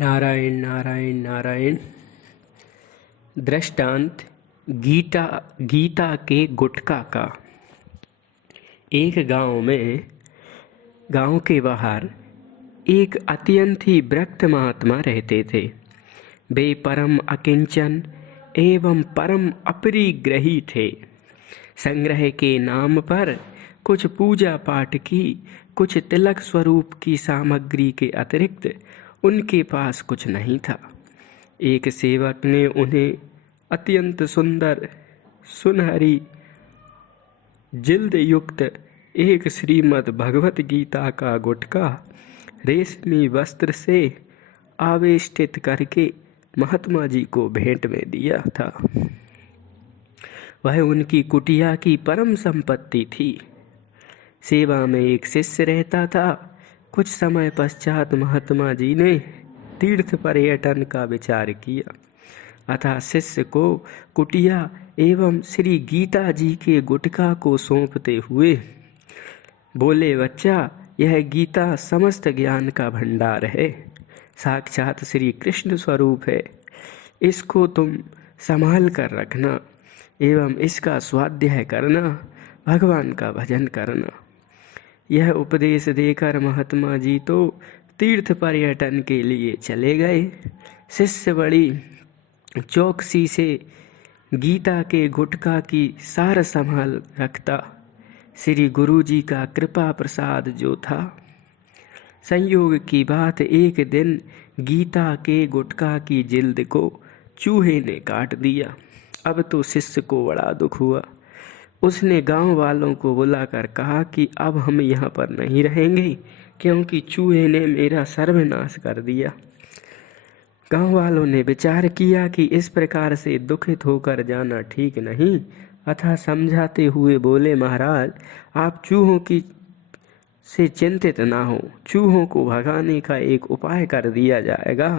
नारायण नारायण नारायण। दृष्टांत गीता के गुटखा का। एक गांव के बाहर एक अत्यंत ही विरक्त महात्मा रहते थे। वे परम अकिंचन एवं परम अपरिग्रही थे। संग्रह के नाम पर कुछ पूजा पाठ की, कुछ तिलक स्वरूप की सामग्री के अतिरिक्त उनके पास कुछ नहीं था। एक सेवक ने उन्हें अत्यंत सुंदर सुनहरी जिल्द युक्त एक श्रीमद् भगवत गीता का गुटखा रेशमी वस्त्र से आवेष्टित करके महात्मा जी को भेंट में दिया था। वह उनकी कुटिया की परम संपत्ति थी। सेवा में एक शिष्य रहता था। कुछ समय पश्चात महात्मा जी ने तीर्थ पर्यटन का विचार किया, अतः शिष्य को कुटिया एवं श्री गीता जी के गुटखा को सौंपते हुए बोले, बच्चा, यह गीता समस्त ज्ञान का भंडार है, साक्षात श्री कृष्ण स्वरूप है। इसको तुम संभाल कर रखना एवं इसका स्वाध्याय करना, भगवान का भजन करना। यह उपदेश देकर महात्मा जी तो तीर्थ पर्यटन के लिए चले गए। शिष्य बड़ी चौकसी से गीता के गुटखा की सार संभाल रखता। श्री गुरु जी का कृपा प्रसाद जो था। संयोग की बात, एक दिन गीता के गुटखा की जिल्द को चूहे ने काट दिया। अब तो शिष्य को बड़ा दुख हुआ। उसने गांव वालों को बुलाकर कहा कि अब हम यहाँ पर नहीं रहेंगे, क्योंकि चूहे ने मेरा सर्वनाश कर दिया। गांव वालों ने विचार किया कि इस प्रकार से दुखित होकर जाना ठीक नहीं, अतः समझाते हुए बोले, महाराज, आप चूहों की से चिंतित ना हो, चूहों को भगाने का एक उपाय कर दिया जाएगा।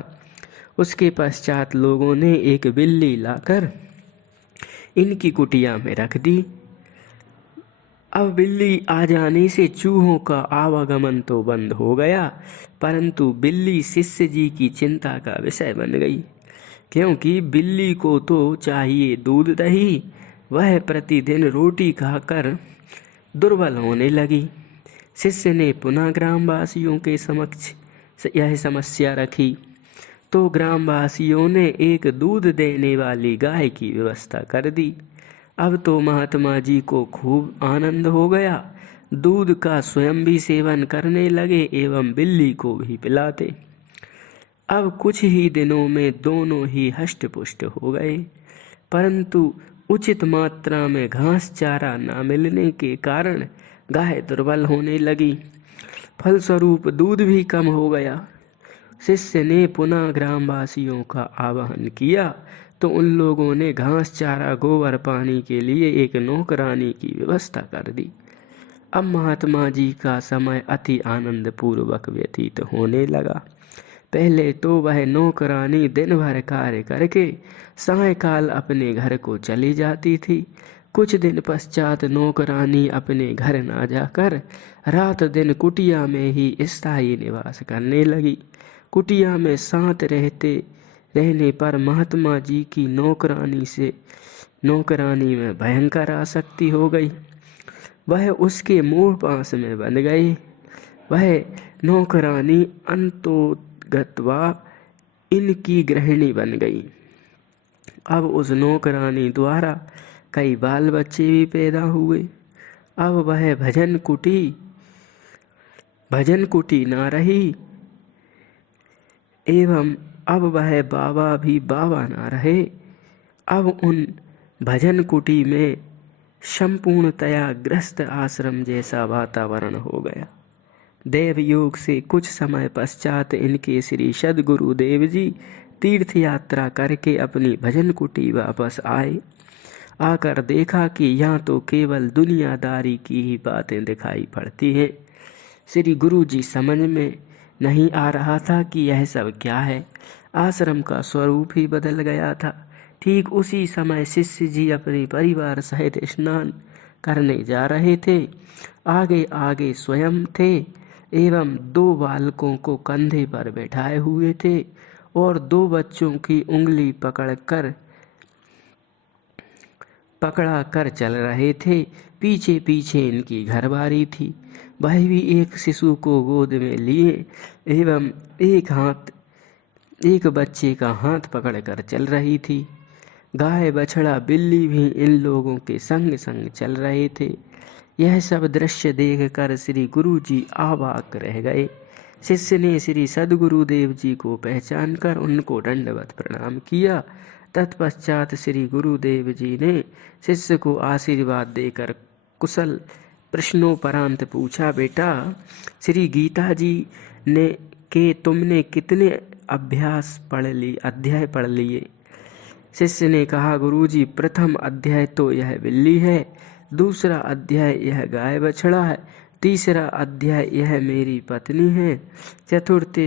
उसके पश्चात लोगों ने एक बिल्ली लाकर इनकी कुटिया में रख दी। अब बिल्ली आ जाने से चूहों का आवागमन तो बंद हो गया, परंतु बिल्ली शिष्य जी की चिंता का विषय बन गई, क्योंकि बिल्ली को तो चाहिए दूध दही। वह प्रतिदिन रोटी खाकर दुर्बल होने लगी। शिष्य ने पुनः ग्रामवासियों के समक्ष यह समस्या रखी, तो ग्रामवासियों ने एक दूध देने वाली गाय की व्यवस्था कर दी। अब तो महात्मा जी को खूब आनंद हो गया। दूध का स्वयं भी सेवन करने लगे एवं बिल्ली को भी पिलाते। अब कुछ ही दिनों में दोनों ही हष्ट पुष्ट हो गए, परंतु उचित मात्रा में घास चारा न मिलने के कारण गाय दुर्बल होने लगी। फलस्वरूप दूध भी कम हो गया। शिष्य ने पुनः ग्रामवासियों का आह्वान किया, तो उन लोगों ने घास चारा गोबर पानी के लिए एक नौकरानी की व्यवस्था कर दी। अब महात्मा जी का समय अति आनंद पूर्वक व्यतीत होने लगा। पहले तो वह नौकरानी दिन भर कार्य करके सायंकाल अपने घर को चली जाती थी। कुछ दिन पश्चात नौकरानी अपने घर न जाकर रात दिन कुटिया में ही स्थायी निवास करने लगी। कुटिया में साथ रहने पर महात्मा जी की नौकरानी में भयंकर आसक्ति हो गई। वह उसके मोह पास में बन गई। वह नौकरानी अंतोगत्वा इनकी गृहिणी बन गई। अब उस नौकरानी द्वारा कई बाल बच्चे भी पैदा हुए। अब वह भजन कुटी ना रही एवं अब वह बाबा भी बाबा ना रहे। अब उन भजन कुटी में संपूर्णतया ग्रस्त आश्रम जैसा वातावरण हो गया। देव योग से कुछ समय पश्चात इनके श्री सद्गुरु देव जी तीर्थ यात्रा करके अपनी भजन कुटी वापस आए। आकर देखा कि यहाँ तो केवल दुनियादारी की ही बातें दिखाई पड़ती हैं। श्री गुरु जी समझ में नहीं आ रहा था कि यह सब क्या है। आश्रम का स्वरूप ही बदल गया था। ठीक उसी समय शिष्य जी अपने परिवार सहित स्नान करने जा रहे थे। आगे आगे स्वयं थे एवं 2 बालकों को कंधे पर बैठाए हुए थे और 2 बच्चों की उंगली पकड़ा कर चल रहे थे। पीछे पीछे इनकी घरवारी थी, वह भी एक शिशु को गोद में लिए एवं एक बच्चे का हाथ पकड़कर चल रही थी। गाय, बछड़ा, बिल्ली भी इन लोगों के संग संग चल रहे थे। यह सब दृश्य देखकर श्री गुरु जी अवाक रह गए। शिष्य ने श्री सद्गुरुदेव जी को पहचान कर उनको दंडवत प्रणाम किया। तत्पश्चात श्री गुरुदेव जी ने शिष्य को आशीर्वाद देकर कुशल प्रश्नोपरांत पूछा, बेटा, श्री गीता जी ने के तुमने कितने अध्याय पढ़ लिए? शिष्य ने कहा, गुरुजी, प्रथम अध्याय तो यह बिल्ली है, दूसरा अध्याय यह गाय बछड़ा है, तीसरा अध्याय यह मेरी पत्नी है, चतुर्थ,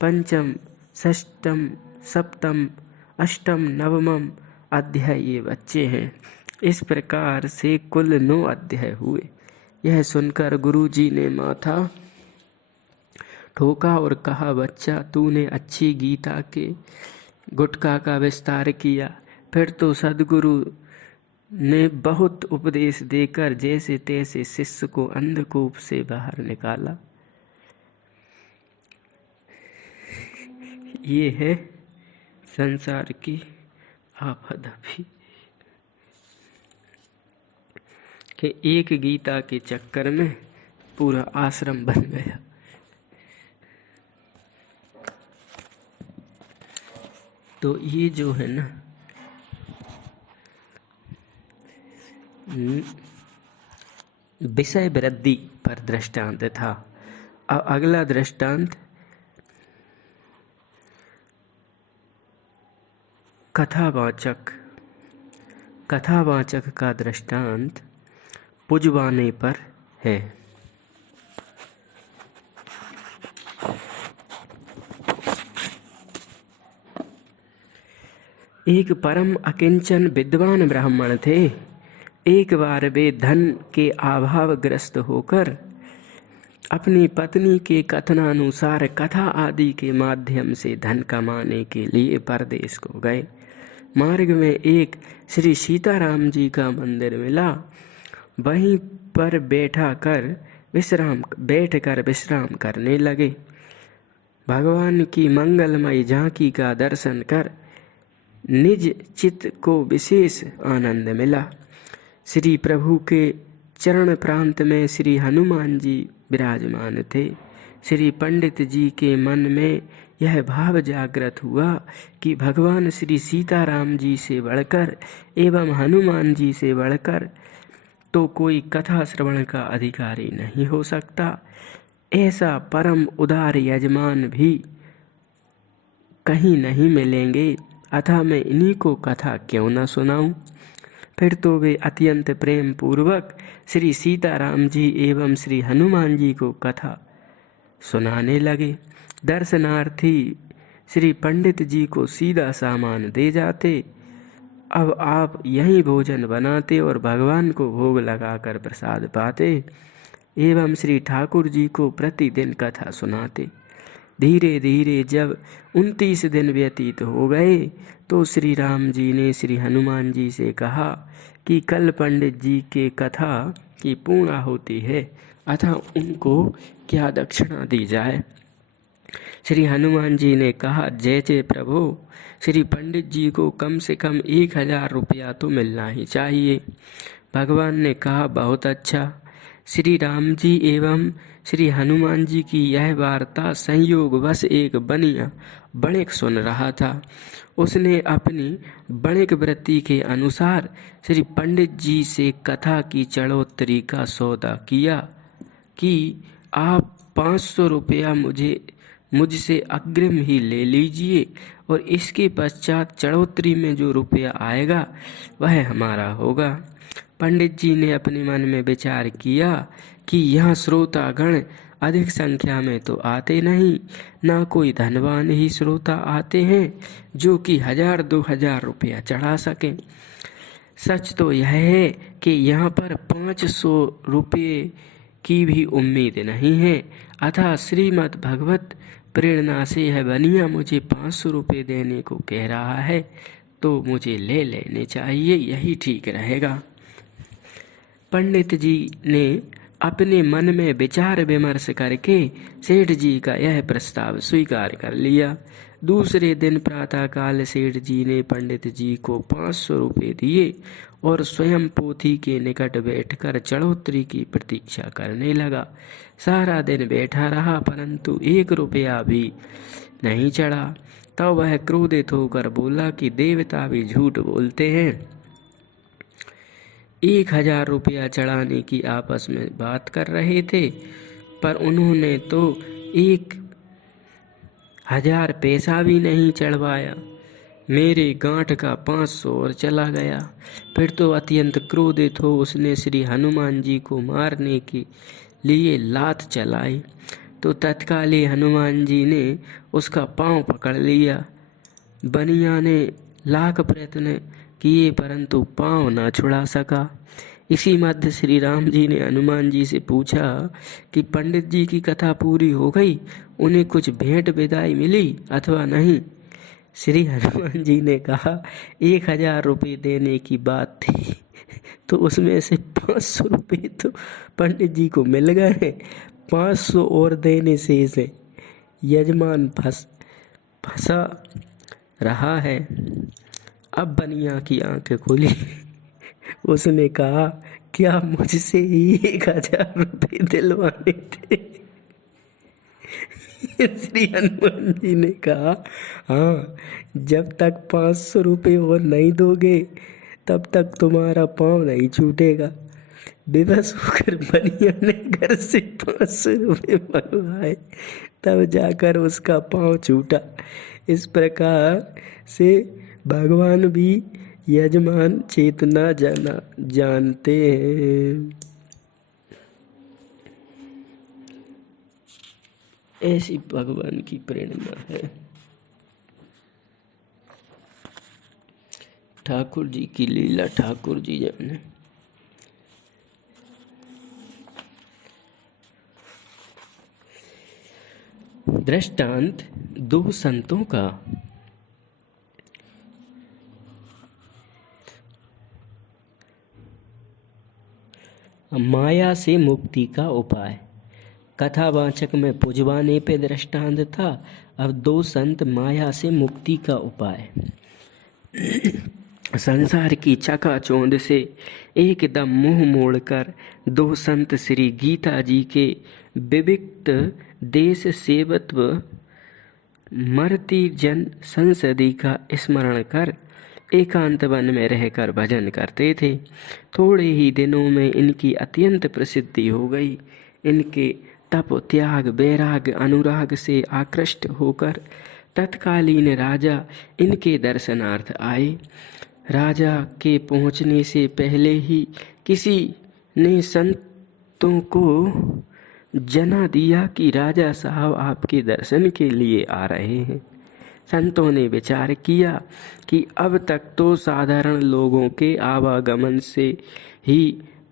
पंचम, षष्ठम, सप्तम, अष्टम, नवमम अध्याय ये बच्चे हैं। इस प्रकार से कुल 9 अध्याय हुए। यह सुनकर गुरुजी ने माथा ठोका और कहा, बच्चा, तूने अच्छी गीता के गुटका का विस्तार किया। फिर तो सद्गुरु ने बहुत उपदेश देकर जैसे तैसे शिष्य को अंधकूप से बाहर निकाला। ये है संसार की आफत कि एक गीता के चक्कर में पूरा आश्रम बन गया। तो ये जो है ना, विषय वृद्धि पर दृष्टांत था। अब अगला दृष्टांत कथावाचक का दृष्टांत पुजवाने पर है। एक परम अकिंचन विद्वान ब्राह्मण थे। एक बार वे धन के अभावग्रस्त होकर अपनी पत्नी के कथनानुसार कथा आदि के माध्यम से धन कमाने के लिए परदेश को गए। मार्ग में एक श्री सीताराम जी का मंदिर मिला। वहीं पर बैठकर विश्राम करने लगे। भगवान की मंगलमय झांकी का दर्शन कर निज चित्त को विशेष आनंद मिला। श्री प्रभु के चरण प्रांत में श्री हनुमान जी विराजमान थे। श्री पंडित जी के मन में यह भाव जागृत हुआ कि भगवान श्री सीताराम जी से बढ़कर एवं हनुमान जी से बढ़कर तो कोई कथा श्रवण का अधिकारी नहीं हो सकता। ऐसा परम उदार यजमान भी कहीं नहीं मिलेंगे, अतः मैं इन्हीं को कथा क्यों न सुनाऊं। फिर तो वे अत्यंत प्रेम पूर्वक श्री सीताराम जी एवं श्री हनुमान जी को कथा सुनाने लगे। दर्शनार्थी श्री पंडित जी को सीधा सामान दे जाते। अब आप यहीं भोजन बनाते और भगवान को भोग लगाकर प्रसाद पाते एवं श्री ठाकुर जी को प्रतिदिन कथा सुनाते। धीरे धीरे जब 29 दिन व्यतीत हो गए तो श्री राम जी ने श्री हनुमान जी से कहा कि कल पंडित जी के कथा की पूर्ण होती है, अतः उनको क्या दक्षिणा दी जाए। श्री हनुमान जी ने कहा, जय जय प्रभु, श्री पंडित जी को कम से कम 1000 रुपया तो मिलना ही चाहिए। भगवान ने कहा, बहुत अच्छा। श्री राम जी एवं श्री हनुमान जी की यह वार्ता संयोगवश एक बनिया बणिक सुन रहा था। उसने अपनी बणिक वृत्ति के अनुसार श्री पंडित जी से कथा की चढ़ोतरी का सौदा किया कि आप 500 रुपया मुझसे अग्रिम ही ले लीजिए और इसके पश्चात चढ़ोतरी में जो रुपया आएगा वह हमारा होगा। पंडित जी ने अपने मन में विचार किया कि यहाँ श्रोतागण अधिक संख्या में तो आते नहीं, ना कोई धनवान ही श्रोता आते हैं जो कि 1000-2000 रुपया चढ़ा सकें। सच तो यह है कि यहाँ पर 500 रुपये की भी उम्मीद नहीं है, अतः श्रीमद् भगवत प्रेरणा से यह बनिया मुझे 500 रुपये देने को कह रहा है, तो मुझे ले लेने चाहिए, यही ठीक रहेगा। पंडित जी ने अपने मन में विचार विमर्श करके सेठ जी का यह प्रस्ताव स्वीकार कर लिया। दूसरे दिन प्रातःकाल सेठ जी ने पंडित जी को 500 रुपये दिए और स्वयं पोथी के निकट बैठकर चढ़ोतरी की प्रतीक्षा करने लगा। सारा दिन बैठा रहा, परंतु 1 रुपया भी नहीं चढ़ा। तब वह क्रोधित होकर बोला कि देवता भी झूठ बोलते हैं। 1000 रुपया चढ़ाने की आपस में बात कर रहे थे, पर उन्होंने तो 1000 पैसा भी नहीं चढ़वाया। मेरे गांठ का 500 और चला गया। फिर तो अत्यंत क्रोधित हो उसने श्री हनुमान जी को मारने के लिए लात चलाई, तो तत्काल ही हनुमान जी ने उसका पांव पकड़ लिया। बनिया ने लाख प्रयत्न किए, परंतु पांव न छुड़ा सका। इसी मध्य श्री राम जी ने हनुमान जी से पूछा कि पंडित जी की कथा पूरी हो गई, उन्हें कुछ भेंट विदाई मिली अथवा नहीं। श्री हनुमान जी ने कहा 1000 रुपये देने की बात थी, तो उसमें से 500 रुपये तो पंडित जी को मिल गए, 500 और देने से इसे यजमान फंसा रहा है। अब बनिया की आंखें खुली। उसने कहा क्या मुझसे ही 1000 रुपये दिलवाने थे? श्री हनुमान जी ने कहा हाँ, जब तक 500 रुपये और नहीं दोगे तब तक तुम्हारा पाँव नहीं छूटेगा। बेबस होकर बनिया ने घर से 500 रुपये मंगवाए, तब जाकर उसका पाँव छूटा। इस प्रकार से भगवान भी यजमान चेतना जानते हैं। ऐसी भगवान की प्रेरणा है। ठाकुर जी की लीला ठाकुर जी जाने। दृष्टांत 2 संतों का। माया से मुक्ति का उपाय। कथावाचक में पुजवाने पे दृष्टांत था, अब 2 संत माया से मुक्ति का उपाय। संसार की चकाचौंध से एकदम मुंह मोड़कर 2 संत श्री गीता जी के विविक्त देश सेवत्व मरती जन संसदी का स्मरण कर एकांत वन में रहकर भजन करते थे। थोड़े ही दिनों में इनकी अत्यंत प्रसिद्धि हो गई। इनके तप, त्याग, वैराग्य, अनुराग से आकृष्ट होकर तत्कालीन राजा इनके दर्शनार्थ आए। राजा के पहुंचने से पहले ही किसी ने संतों को जना दिया कि राजा साहब आपके दर्शन के लिए आ रहे हैं। संतों ने विचार किया कि अब तक तो साधारण लोगों के आवागमन से ही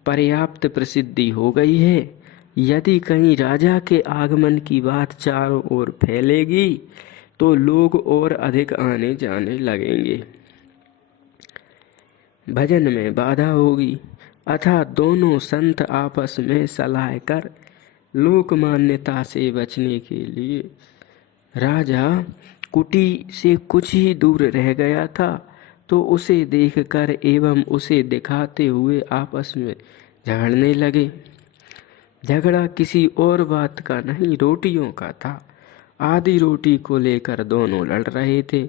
पर्याप्त प्रसिद्धि हो गई है, यदि कहीं राजा के आगमन की बात चारों ओर फैलेगी तो लोग और अधिक आने जाने लगेंगे, भजन में बाधा होगी। अतः दोनों संत आपस में सलाह कर लोकमान्यता से बचने के लिए राजा कुटी से कुछ ही दूर रह गया था, तो उसे देखकर एवं उसे दिखाते हुए आपस में झगड़ने लगे। झगड़ा किसी और बात का नहीं, रोटियों का था। आधी रोटी को लेकर दोनों लड़ रहे थे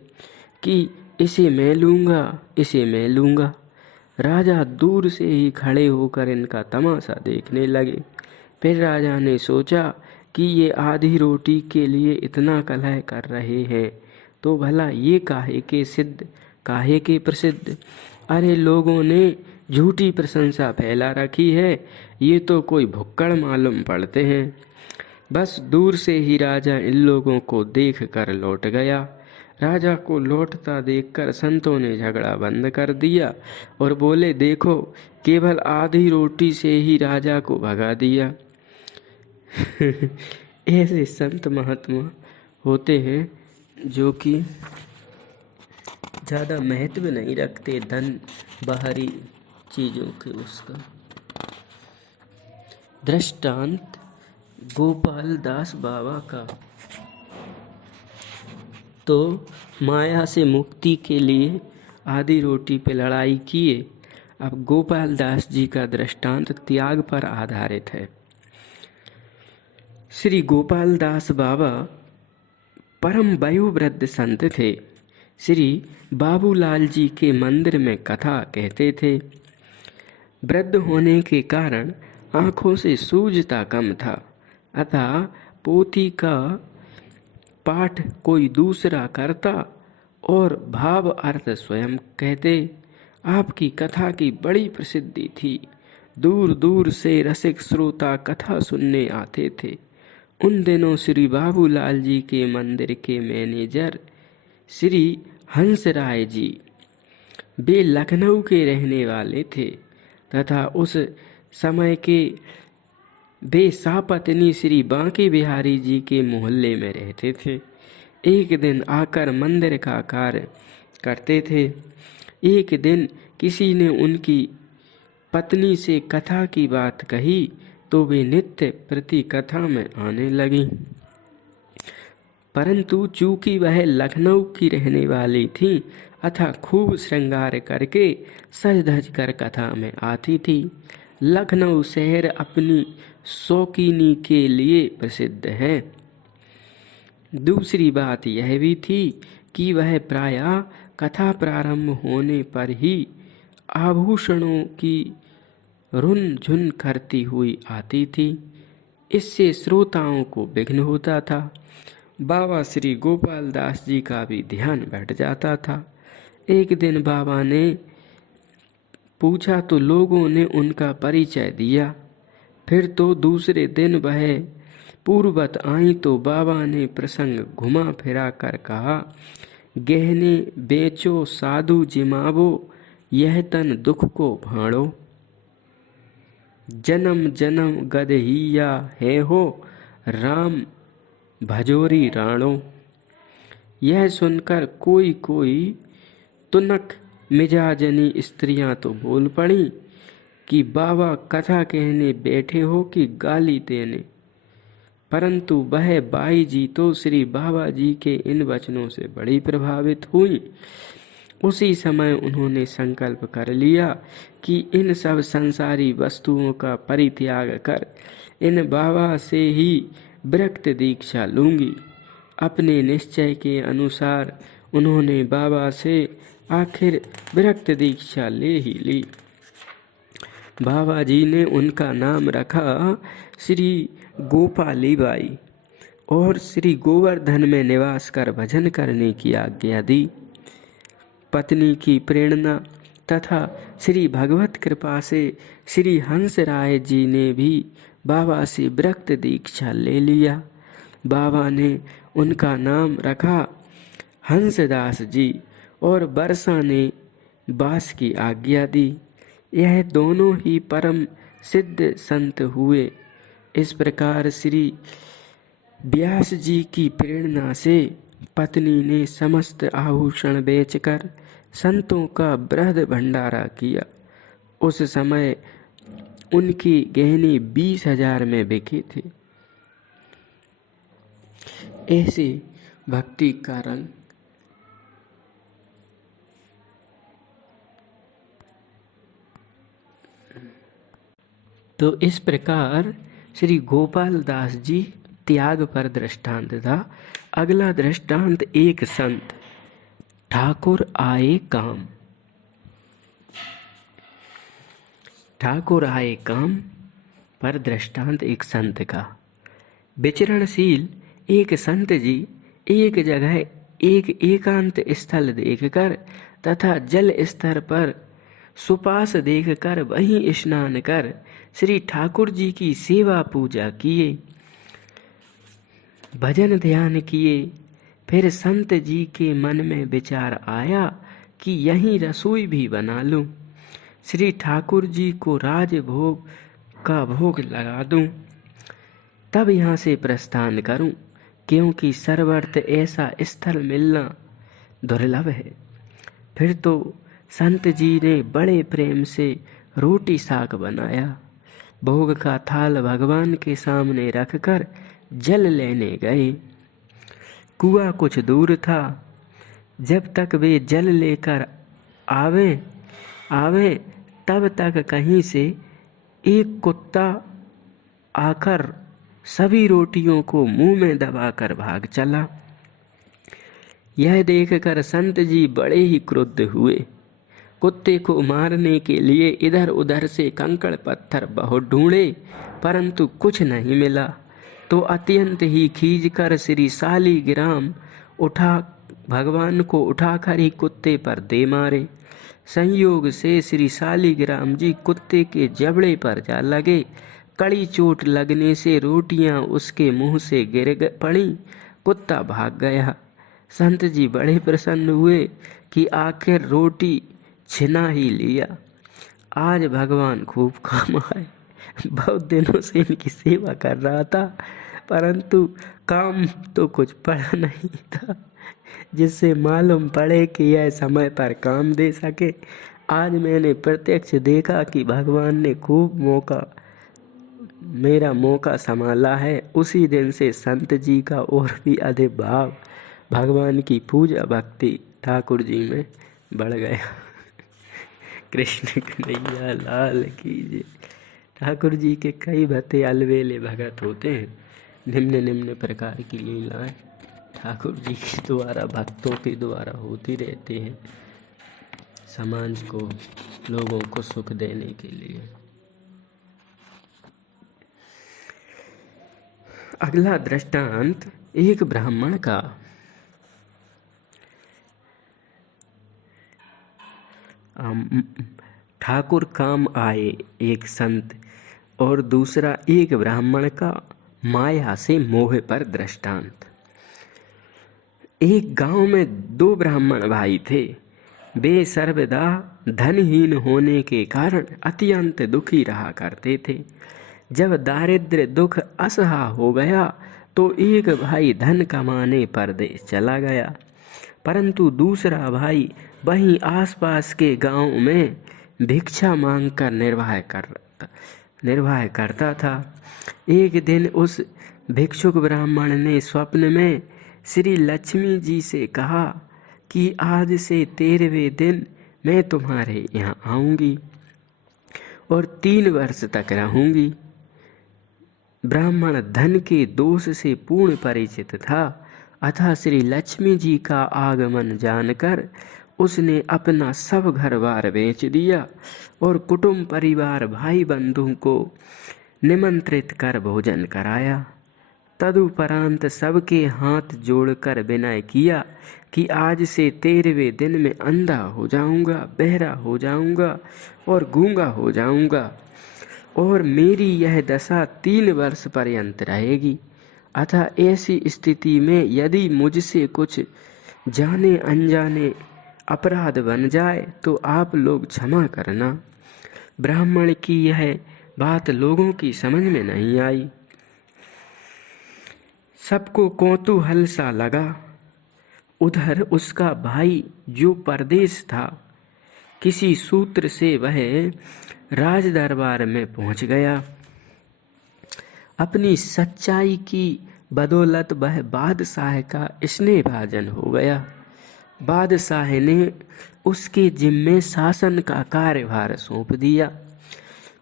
कि इसे मैं लूँगा, इसे मैं लूँगा। राजा दूर से ही खड़े होकर इनका तमाशा देखने लगे। फिर राजा ने सोचा कि ये आधी रोटी के लिए इतना कलह कर रहे हैं, तो भला ये काहे के सिद्ध, काहे के प्रसिद्ध? अरे लोगों ने झूठी प्रशंसा फैला रखी है, ये तो कोई भुक्कड़ मालूम पड़ते हैं। बस दूर से ही राजा इन लोगों को देख कर लौट गया। राजा को लौटता देखकर संतों ने झगड़ा बंद कर दिया और बोले, देखो केवल आधी रोटी से ही राजा को भगा दिया। ऐसे संत महात्मा होते हैं जो कि ज़्यादा महत्व नहीं रखते धन बाहरी चीज़ों के उसका। दृष्टांत गोपाल दास बाबा का। तो माया से मुक्ति के लिए आधी रोटी पे लड़ाई किए। अब गोपाल दास जी का दृष्टांत त्याग पर आधारित है। श्री गोपाल दास बाबा परम वयोवृद्ध संत थे। श्री बाबूलाल जी के मंदिर में कथा कहते थे। वृद्ध होने के कारण आंखों से सूझता कम था, अतः पोथी का पाठ कोई दूसरा करता और भाव अर्थ स्वयं कहते। आपकी कथा की बड़ी प्रसिद्धि थी। दूर दूर से रसिक श्रोता कथा सुनने आते थे। उन दिनों श्री बाबूलाल जी के मंदिर के मैनेजर श्री हंसराय जी, वे लखनऊ के रहने वाले थे तथा उस समय के वे सापत्नी श्री बांके बिहारी जी के मोहल्ले में रहते थे। एक दिन आकर मंदिर का कार्य करते थे। एक दिन किसी ने उनकी पत्नी से कथा की बात कही तो वे नित्य प्रति कथा में आने लगी, परंतु चूंकि वह लखनऊ की रहने वाली थी अतः खूब श्रृंगार करके सज धज कर कथा में आती थी। लखनऊ शहर अपनी शौकीनी के लिए प्रसिद्ध है। दूसरी बात यह भी थी कि वह प्रायः कथा प्रारंभ होने पर ही आभूषणों की रुन झुन करती हुई आती थी। इससे श्रोताओं को विघ्न होता था। बाबा श्री गोपाल दास जी का भी ध्यान बैठ जाता था। एक दिन बाबा ने पूछा तो लोगों ने उनका परिचय दिया। फिर तो दूसरे दिन वह पूर्ववत आई तो बाबा ने प्रसंग घुमा फिरा कर कहा, गहने बेचो साधु जिमावो, यह तन दुख को भाड़ो। जन्म जन्म गदहिया है हो, राम भजोरी राणो। यह सुनकर कोई कोई तुनक मिजाजनी स्त्रियां तो बोल पड़ी कि बाबा कथा कहने बैठे हो कि गाली देने, परंतु वह बाई जी तो श्री बाबा जी के इन वचनों से बड़ी प्रभावित हुई। उसी समय उन्होंने संकल्प कर लिया कि इन सब संसारी वस्तुओं का परित्याग कर इन बाबा से ही विरक्त दीक्षा लूंगी। अपने निश्चय के अनुसार उन्होंने बाबा से आखिर विरक्त दीक्षा ले ही ली। बाबा जी ने उनका नाम रखा श्री गोपाली बाई और श्री गोवर्धन में निवास कर भजन करने की आज्ञा दी। पत्नी की प्रेरणा तथा श्री भगवत कृपा से श्री हंसराय जी ने भी बाबा से विरक्त दीक्षा ले लिया। बाबा ने उनका नाम रखा हंसदास जी और वर्षा ने बास की आज्ञा दी। यह दोनों ही परम सिद्ध संत हुए। इस प्रकार श्री व्यास जी की प्रेरणा से पत्नी ने समस्त आभूषण बेचकर संतों का बृहद भंडारा किया। उस समय उनकी गहने 20,000 में बिके थे। ऐसे भक्ति का रंग तो इस प्रकार श्री गोपाल दास जी त्याग पर दृष्टांत था। अगला दृष्टांत एक संत ठाकुर आए काम। ठाकुर आए काम पर दृष्टांत एक संत का। विचरणशील एक संत जी एक जगह एक एकांत स्थल देखकर तथा जल स्तर पर सुपास देखकर वहीं स्नान कर श्री ठाकुर जी की सेवा पूजा किए, भजन ध्यान किए। फिर संत जी के मन में विचार आया कि यहीं रसोई भी बना लूं, श्री ठाकुर जी को राजभोग का भोग लगा दूं। तब यहाँ से प्रस्थान करूं, क्योंकि सर्वत्र ऐसा स्थल मिलना दुर्लभ है। फिर तो संत जी ने बड़े प्रेम से रोटी शाक बनाया। भोग का थाल भगवान के सामने रखकर जल लेने गए। कुआं कुछ दूर था। जब तक वे जल लेकर आवे तब तक कहीं से एक कुत्ता आकर सभी रोटियों को मुंह में दबाकर भाग चला। यह देखकर संत जी बड़े ही क्रुद्ध हुए। कुत्ते को मारने के लिए इधर उधर से कंकड़ पत्थर बहुत ढूंढे, परंतु कुछ नहीं मिला। तो अत्यंत ही खींचकर श्री शालिग्राम भगवान को उठाकर ही कुत्ते पर दे मारे। संयोग से श्री शालिग्राम जी कुत्ते के जबड़े पर जा लगे। कड़ी चोट लगने से रोटियां उसके मुंह से गिर पड़ी। कुत्ता भाग गया। संत जी बड़े प्रसन्न हुए कि आखिर रोटी छिना ही लिया। आज भगवान खूब काम आए। बहुत दिनों से इनकी सेवा कर रहा था, परंतु काम तो कुछ पड़ा नहीं था जिससे मालूम पड़े कि यह समय पर काम दे सके। आज मैंने प्रत्यक्ष देखा कि भगवान ने खूब मेरा मौका संभाला है। उसी दिन से संत जी का और भी अधिक भाव भगवान की पूजा भक्ति ठाकुर जी में बढ़ गया। कृष्ण कन्हैया लाल की जय। ठाकुर जी के कई भते अलवेले भगत होते हैं। निम्न निम्न प्रकार की लीलाएं ठाकुर जी के द्वारा भक्तों के द्वारा होती रहती हैं, समाज को, लोगों को सुख देने के लिए। अगला दृष्टांत एक ब्राह्मण का। ठाकुर काम आए एक संत और दूसरा एक ब्राह्मण का माया से मोह पर दृष्टांत। एक गांव में दो ब्राह्मण भाई थे। वे सर्वदा धनहीन होने के कारण अत्यंत दुखी रहा करते थे। जब दारिद्र्य दुख असहा हो गया तो एक भाई धन कमाने परदेश चला गया, परंतु दूसरा भाई वहीं आसपास के गांव में भिक्षा मांगकर निर्वाह करता था। एक दिन उस भिक्षुक ब्राह्मण ने स्वप्न में श्री लक्ष्मी जी से कहा कि आज से 13वें दिन मैं तुम्हारे यहाँ आऊंगी और 3 वर्ष तक रहूंगी। ब्राह्मण धन के दोष से पूर्ण परिचित था, अतः श्री लक्ष्मी जी का आगमन जानकर उसने अपना सब घर बार बेच दिया और कुटुंब परिवार भाई बंधु को निमंत्रित कर भोजन कराया। तदुपरांत सबके हाथ जोड़कर विनय किया कि आज से 13वें दिन में अंधा हो जाऊंगा, बहरा हो जाऊंगा और गूंगा हो जाऊंगा और मेरी यह दशा 3 वर्ष पर्यंत रहेगी। अतः ऐसी स्थिति में यदि मुझसे कुछ जाने अनजाने अपराध बन जाए तो आप लोग क्षमा करना। ब्राह्मण की यह बात लोगों की समझ में नहीं आई। सबको कौतूहल सा लगा। उधर उसका भाई जो परदेश था, किसी सूत्र से वह राज दरबार में पहुंच गया। अपनी सच्चाई की बदौलत वह बादशाह का स्नेहभाजन हो गया। बादशाह ने उसके जिम्मे शासन का कार्यभार सौंप दिया।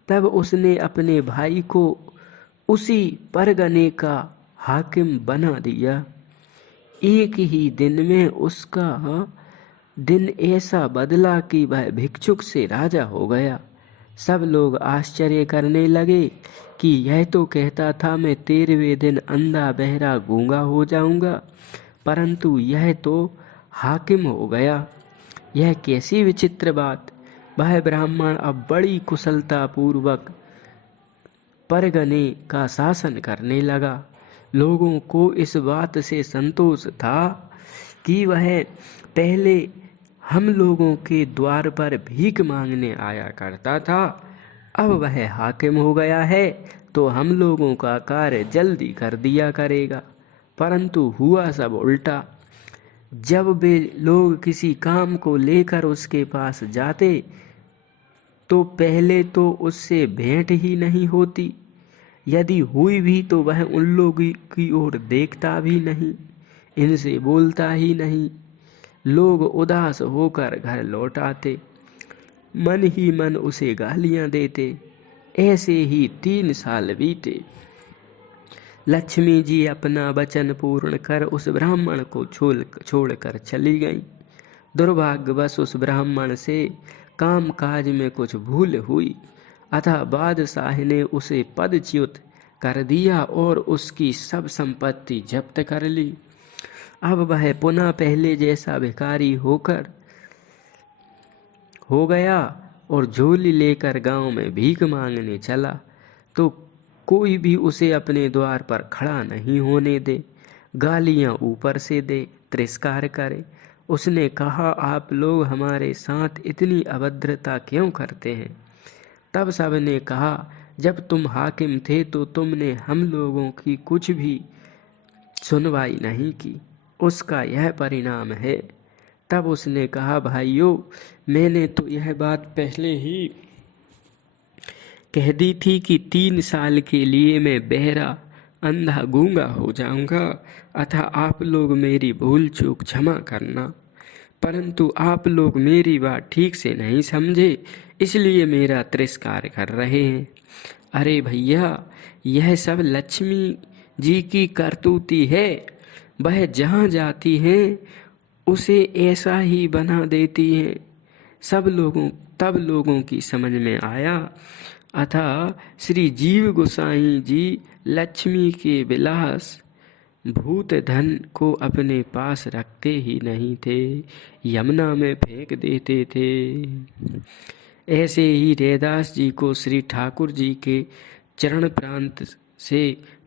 तब उसने अपने भाई को उसी परगने का हाकिम बना दिया। एक ही दिन में उसका दिन ऐसा बदला कि वह भिक्षुक से राजा हो गया। सब लोग आश्चर्य करने लगे कि यह तो कहता था मैं 13वें दिन अंधा बहरा गूंगा हो जाऊंगा, परंतु यह तो हाकिम हो गया। यह कैसी विचित्र बात। वह ब्राह्मण अब बड़ी कुशलता पूर्वक परगने का शासन करने लगा। लोगों को इस बात से संतोष था कि वह पहले हम लोगों के द्वार पर भीख मांगने आया करता था, अब वह हाकिम हो गया है तो हम लोगों का कार्य जल्दी कर दिया करेगा। परंतु हुआ सब उल्टा। जब वे लोग किसी काम को लेकर उसके पास जाते तो पहले तो उससे भेंट ही नहीं होती, यदि हुई भी तो वह उन लोगों की ओर देखता भी नहीं, इनसे बोलता ही नहीं। लोग उदास होकर घर लौट आते, मन ही मन उसे गालियां देते। ऐसे ही 3 साल बीते। लक्ष्मी जी अपना वचन पूर्ण कर उस ब्राह्मण को छोड़कर चली गईं। दुर्भाग्यवश उस ब्राह्मण से काम काज में कुछ भूल हुई, अतः बादशाह ने उसे पदच्युत कर दिया और उसकी सब संपत्ति जब्त कर ली। अब वह पुनः पहले जैसा भिखारी हो गया और झोली लेकर गांव में भीख मांगने चला, तो कोई भी उसे अपने द्वार पर खड़ा नहीं होने दे, गालियां ऊपर से दे, तिरस्कार करे। उसने कहा, आप लोग हमारे साथ इतनी अभद्रता क्यों करते हैं? तब सबने कहा, जब तुम हाकिम थे तो तुमने हम लोगों की कुछ भी सुनवाई नहीं की, उसका यह परिणाम है। तब उसने कहा, भाइयों, मैंने तो यह बात पहले ही कह दी थी कि 3 साल के लिए मैं बहरा, अंधा, गूंगा हो जाऊंगा, अतः आप लोग मेरी भूल चूक क्षमा करना। परंतु आप लोग मेरी बात ठीक से नहीं समझे, इसलिए मेरा तिरस्कार कर रहे हैं। अरे भैया, यह सब लक्ष्मी जी की करतूती है। वह जहाँ जाती हैं उसे ऐसा ही बना देती हैं। तब लोगों की समझ में आया, अतः श्री जीव गोसाई जी लक्ष्मी के विलास भूत धन को अपने पास रखते ही नहीं थे, यमुना में फेंक देते थे। ऐसे ही रैदास जी को श्री ठाकुर जी के चरण प्रांत से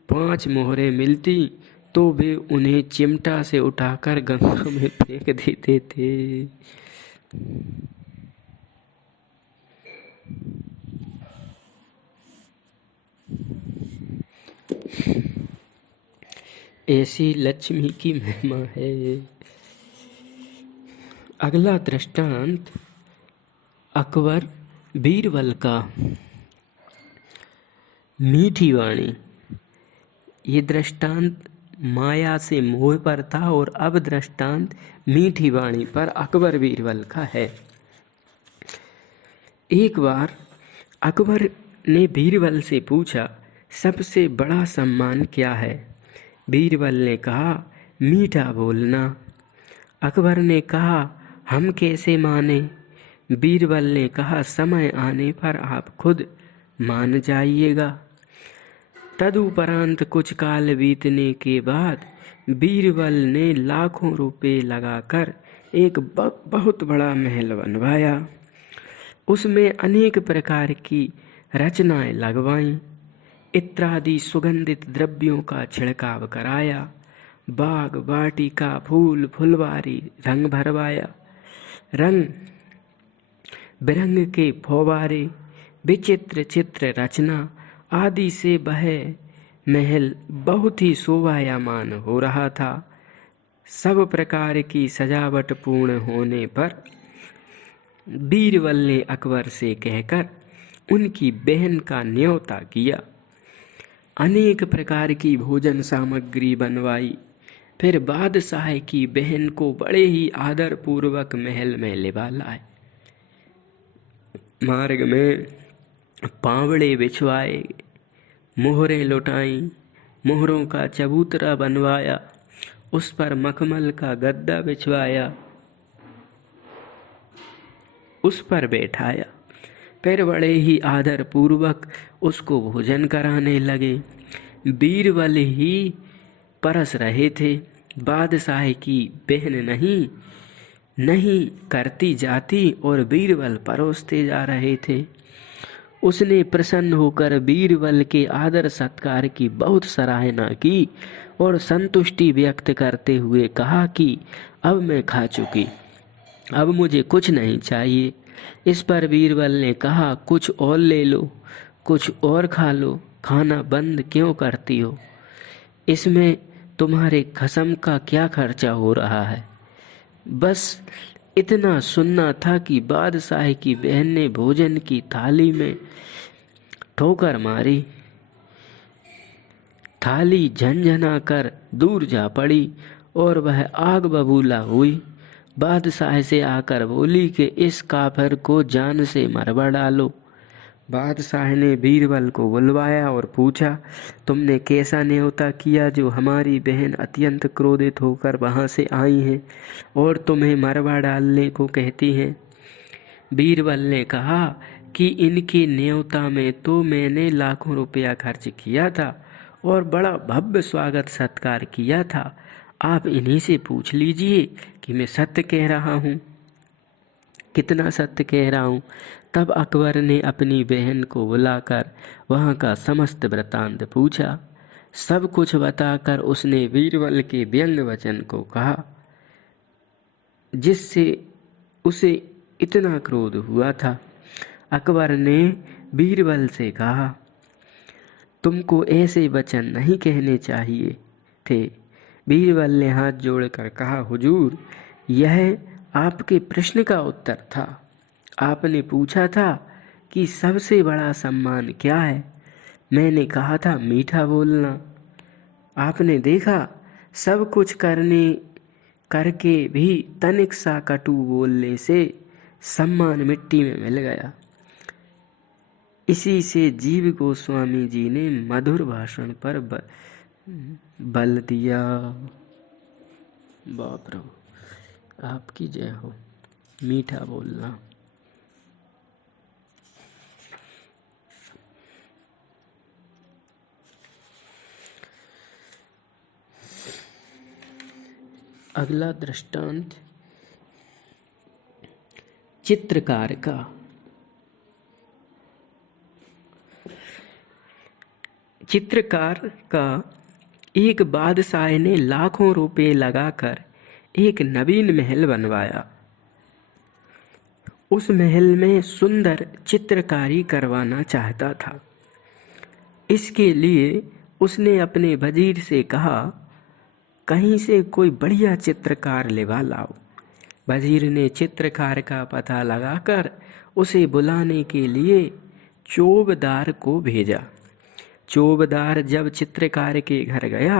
5 मोहरें मिलती तो वे उन्हें चिमटा से उठाकर गंगा में फेंक देते थे। ऐसी लक्ष्मी की महिमा है। अगला दृष्टांत अकबर बीरबल का। मीठी वाणी। ये दृष्टांत माया से मोह पर था और अब दृष्टांत मीठी वाणी पर अकबर बीरबल का है। एक बार अकबर ने बीरबल से पूछा, सबसे बड़ा सम्मान क्या है? बीरबल ने कहा, मीठा बोलना। अकबर ने कहा, हम कैसे माने? बीरबल ने कहा, समय आने पर आप खुद मान जाइएगा। तदुपरांत कुछ काल बीतने के बाद बीरबल ने लाखों रुपए लगाकर एक बहुत बड़ा महल बनवाया। उसमें अनेक प्रकार की रचनाएं लगवाईं, इत्यादि सुगंधित द्रव्यों का छिड़काव कराया, बाग वाटिका, फूल फुलवारी रंग भरवाया, रंग बिरंग के फौवारे, विचित्र चित्र रचना आदि से वह महल बहुत ही शोभायमान हो रहा था। सब प्रकार की सजावट पूर्ण होने पर बीरबल ने अकबर से कहकर उनकी बहन का न्योता किया, अनेक प्रकार की भोजन सामग्री बनवाई। फिर बादशाह की बहन को बड़े ही आदर पूर्वक महल में लिवा लाए। मार्ग में पावड़े बिछवाए, मोहरें लुटाई, मोहरों का चबूतरा बनवाया, उस पर मखमल का गद्दा बिछवाया, उस पर बैठाया। फिर बड़े ही आदर पूर्वक उसको भोजन कराने लगे। बीरबल ही परस रहे थे, बादशाह की बहन नहीं करती जाती और बीरबल परोसते जा रहे थे। उसने प्रसन्न होकर बीरबल के आदर सत्कार की बहुत सराहना की और संतुष्टि व्यक्त करते हुए कहा कि अब मैं खा चुकी, अब मुझे कुछ नहीं चाहिए। इस पर बीरबल ने कहा, कुछ और ले लो, कुछ और खा लो, खाना बंद क्यों करती हो? इसमें तुम्हारे खसम का क्या खर्चा हो रहा है? बस इतना सुनना था कि बादशाह की बहन ने भोजन की थाली में ठोकर मारी। थाली झनझना कर दूर जा पड़ी और वह आग बबूला हुई। बादशाह से आकर बोली कि इस काफिर को जान से मरवा डालो। बादशाह ने बीरबल को बुलवाया और पूछा, तुमने कैसा न्योता किया जो हमारी बहन अत्यंत क्रोधित होकर वहां से आई हैं और तुम्हें मरवा डालने को कहती हैं? बीरबल ने कहा कि इनके न्योता में तो मैंने लाखों रुपया खर्च किया था और बड़ा भव्य स्वागत सत्कार किया था। आप इन्हीं से पूछ लीजिए कि मैं सत्य कह रहा हूँ, कितना सत्य कह रहा हूँ। तब अकबर ने अपनी बहन को बुलाकर वहां का समस्त वृतांत पूछा। सब कुछ बताकर उसने बीरबल के व्यंग वचन को कहा जिससे उसे इतना क्रोध हुआ था। अकबर ने बीरबल से कहा, तुमको ऐसे वचन नहीं कहने चाहिए थे। बीरबल ने हाथ जोड़कर कहा, हुजूर, यह आपके प्रश्न का उत्तर था। आपने पूछा था कि सबसे बड़ा सम्मान क्या है। मैंने कहा था मीठा बोलना। आपने देखा सब कुछ करके भी तनिक सा कटु बोलने से सम्मान मिट्टी में मिल गया। इसी से जीव गोस्वामी जी ने मधुर भाषण पर बल दिया। बाप रे, आपकी जय हो। मीठा बोलना। अगला दृष्टांत चित्रकार का। चित्रकार का एक बादशाह ने लाखों रुपए लगाकर एक नवीन महल बनवाया। उस महल में सुंदर चित्रकारी करवाना चाहता था। इसके लिए उसने अपने वजीर से कहा, कहीं से कोई बढ़िया चित्रकार लेवा लाओ। वजीर ने चित्रकार का पता लगाकर उसे बुलाने के लिए चोबदार को भेजा। चोबदार जब चित्रकार के घर गया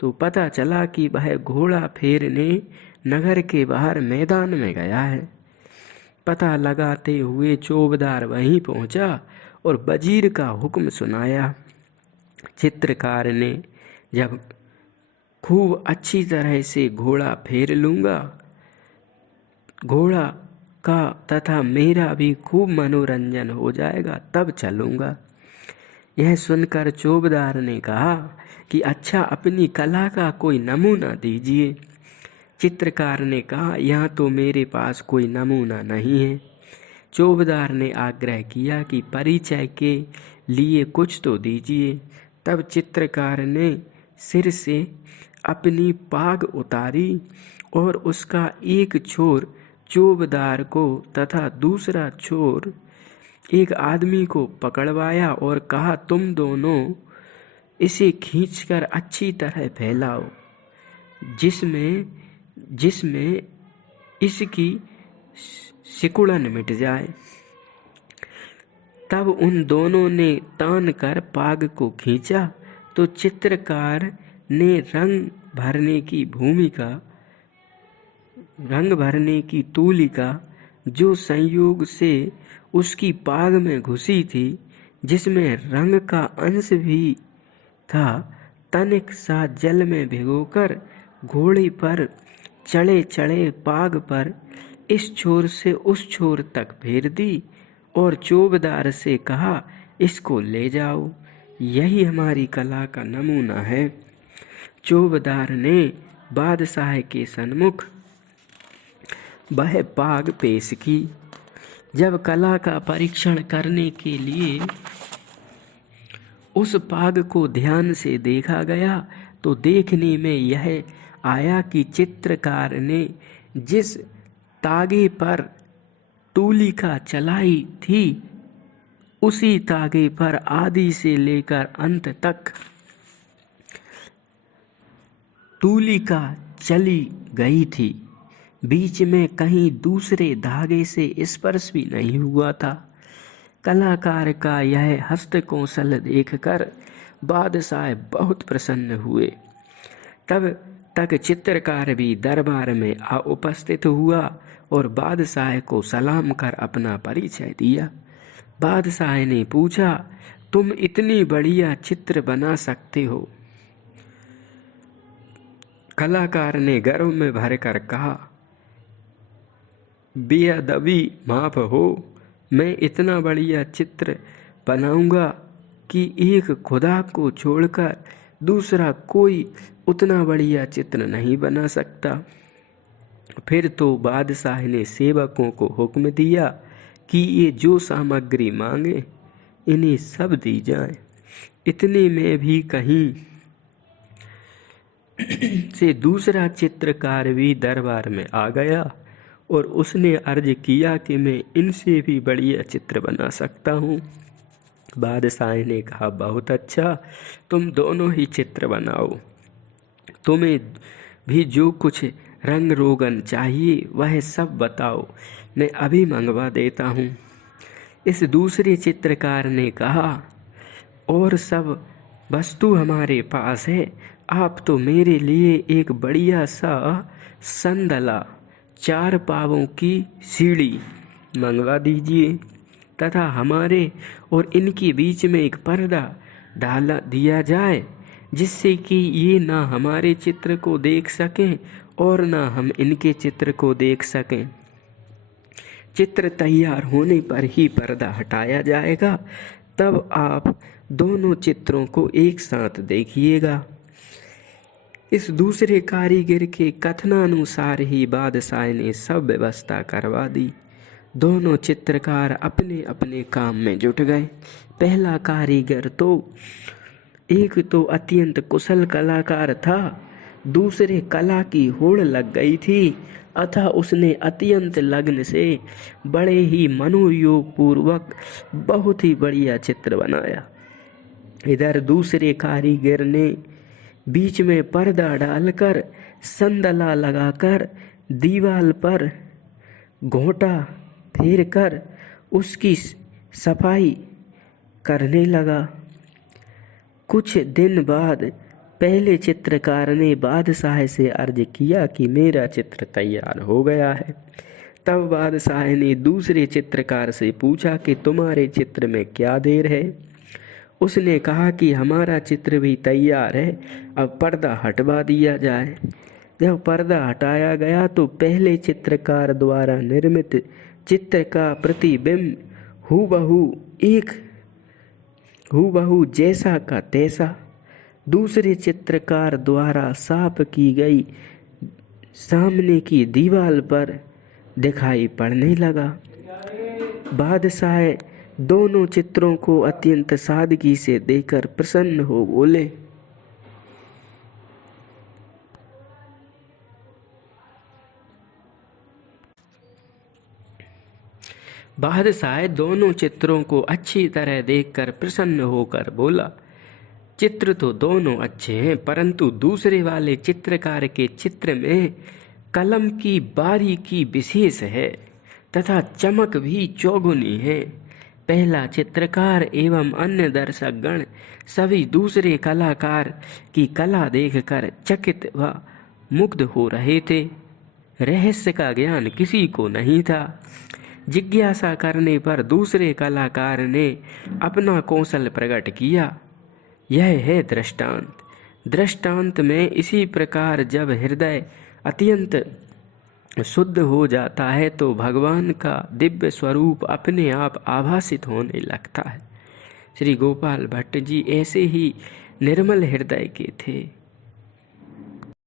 तो पता चला कि वह घोड़ा फेरने नगर के बाहर मैदान में गया है। पता लगाते हुए चोबदार वहीं पहुंचा और वजीर का हुक्म सुनाया। चित्रकार ने जब खूब अच्छी तरह से घोड़ा फेर लूंगा, घोड़ा का तथा मेरा भी खूब मनोरंजन हो जाएगा, तब चलूंगा। यह सुनकर चोबदार ने कहा कि अच्छा, अपनी कला का कोई नमूना दीजिए। चित्रकार ने कहा, यहाँ तो मेरे पास कोई नमूना नहीं है। चोबदार ने आग्रह किया कि परिचय के लिए कुछ तो दीजिए। तब चित्रकार ने सिर से अपनी पाग उतारी और उसका एक छोर चोबदार को तथा दूसरा छोर एक आदमी को पकड़वाया और कहा, तुम दोनों इसे खींचकर अच्छी तरह फैलाओ, जिसमें इसकी सिकुड़न मिट जाए। तब उन दोनों ने तान कर पाग को खींचा तो चित्रकार ने रंग भरने की तूलिका जो संयोग से उसकी पाग में घुसी थी, जिसमें रंग का अंश भी था, तनिक सा जल में भिगोकर घोड़े पर चढ़े चढ़े पाग पर इस छोर से उस छोर तक फेर दी और चोबदार से कहा, इसको ले जाओ, यही हमारी कला का नमूना है। चोबदार ने बादशाह के सन्मुख वह पाग पेश की। जब कला का परीक्षण करने के लिए उस पाग को ध्यान से देखा गया तो देखने में यह आया कि चित्रकार ने जिस तागे पर तूलिका चलाई थी उसी तागे पर आदि से लेकर अंत तक तूलिका चली गई थी। बीच में कहीं दूसरे धागे से स्पर्श भी नहीं हुआ था। कलाकार का यह हस्त कौशल देखकर बादशाह बहुत प्रसन्न हुए। तब तक चित्रकार भी दरबार में आ उपस्थित हुआ और बादशाह को सलाम कर अपना परिचय दिया। बादशाह ने पूछा, तुम इतनी बढ़िया चित्र बना सकते हो? कलाकार ने गर्व में भरकर कहा, बेअदबी माफ हो, मैं इतना बढ़िया चित्र बनाऊंगा कि एक खुदा को छोड़कर दूसरा कोई उतना बढ़िया चित्र नहीं बना सकता। फिर तो बादशाह ने सेवकों को हुक्म दिया कि ये जो सामग्री मांगे इन्हें सब दी जाए। इतने में भी कहीं से दूसरा चित्रकार भी दरबार में आ गया और उसने अर्ज किया कि मैं इनसे भी बढ़िया चित्र बना सकता हूँ। बादशाह ने कहा, बहुत अच्छा, तुम दोनों ही चित्र बनाओ। तुम्हें भी जो कुछ रंग रोगन चाहिए वह सब बताओ, मैं अभी मंगवा देता हूँ। इस दूसरे चित्रकार ने कहा, और सब वस्तु हमारे पास है, आप तो मेरे लिए एक बढ़िया सा संदला 4 पावों की सीढ़ी मंगवा दीजिए तथा हमारे और इनके बीच में एक पर्दा डाला दिया जाए, जिससे कि ये ना हमारे चित्र को देख सकें और ना हम इनके चित्र को देख सकें। चित्र तैयार होने पर ही पर्दा हटाया जाएगा, तब आप दोनों चित्रों को एक साथ देखिएगा। इस दूसरे कारीगर के कथनानुसार ही बादशाह ने सब व्यवस्था करवा दी। दोनों चित्रकार अपने अपने काम में जुट गए। पहला कारीगर एक तो अत्यंत कुशल कलाकार था, दूसरे कला की होड़ लग गई थी अतः उसने अत्यंत लगन से बड़े ही मनोयोग पूर्वक बहुत ही बढ़िया चित्र बनाया। इधर दूसरे कारीगर ने बीच में पर्दा डालकर संदला लगाकर दीवार पर घोंटा फेरकर उसकी सफाई करने लगा। कुछ दिन बाद पहले चित्रकार ने बादशाह से अर्ज किया कि मेरा चित्र तैयार हो गया है। तब बादशाह ने दूसरे चित्रकार से पूछा कि तुम्हारे चित्र में क्या देर है? उसने कहा कि हमारा चित्र भी तैयार है, अब पर्दा हटवा दिया जाए। जब पर्दा हटाया गया तो पहले चित्रकार द्वारा निर्मित चित्र का प्रतिबिंब हूबहू जैसा का तैसा दूसरे चित्रकार द्वारा साफ की गई सामने की दीवार पर दिखाई पड़ने लगा। बादशाह दोनों चित्रों को अत्यंत सादगी से देखकर प्रसन्न हो बोले, बादशाह दोनों चित्रों को अच्छी तरह देखकर प्रसन्न होकर बोला, चित्र तो दोनों अच्छे हैं, परंतु दूसरे वाले चित्रकार के चित्र में कलम की बारीकी विशेष है तथा चमक भी चौगुनी है। पहला चित्रकार एवं अन्य दर्शकगण सभी दूसरे कलाकार की कला देखकर चकित व मुग्ध हो रहे थे। रहस्य का ज्ञान किसी को नहीं था। जिज्ञासा करने पर दूसरे कलाकार ने अपना कौशल प्रकट किया। यह है दृष्टांत। दृष्टांत में इसी प्रकार जब हृदय अत्यंत शुद्ध हो जाता है तो भगवान का दिव्य स्वरूप अपने आप आभासित होने लगता है। श्री गोपाल भट्ट जी ऐसे ही निर्मल हृदय के थे।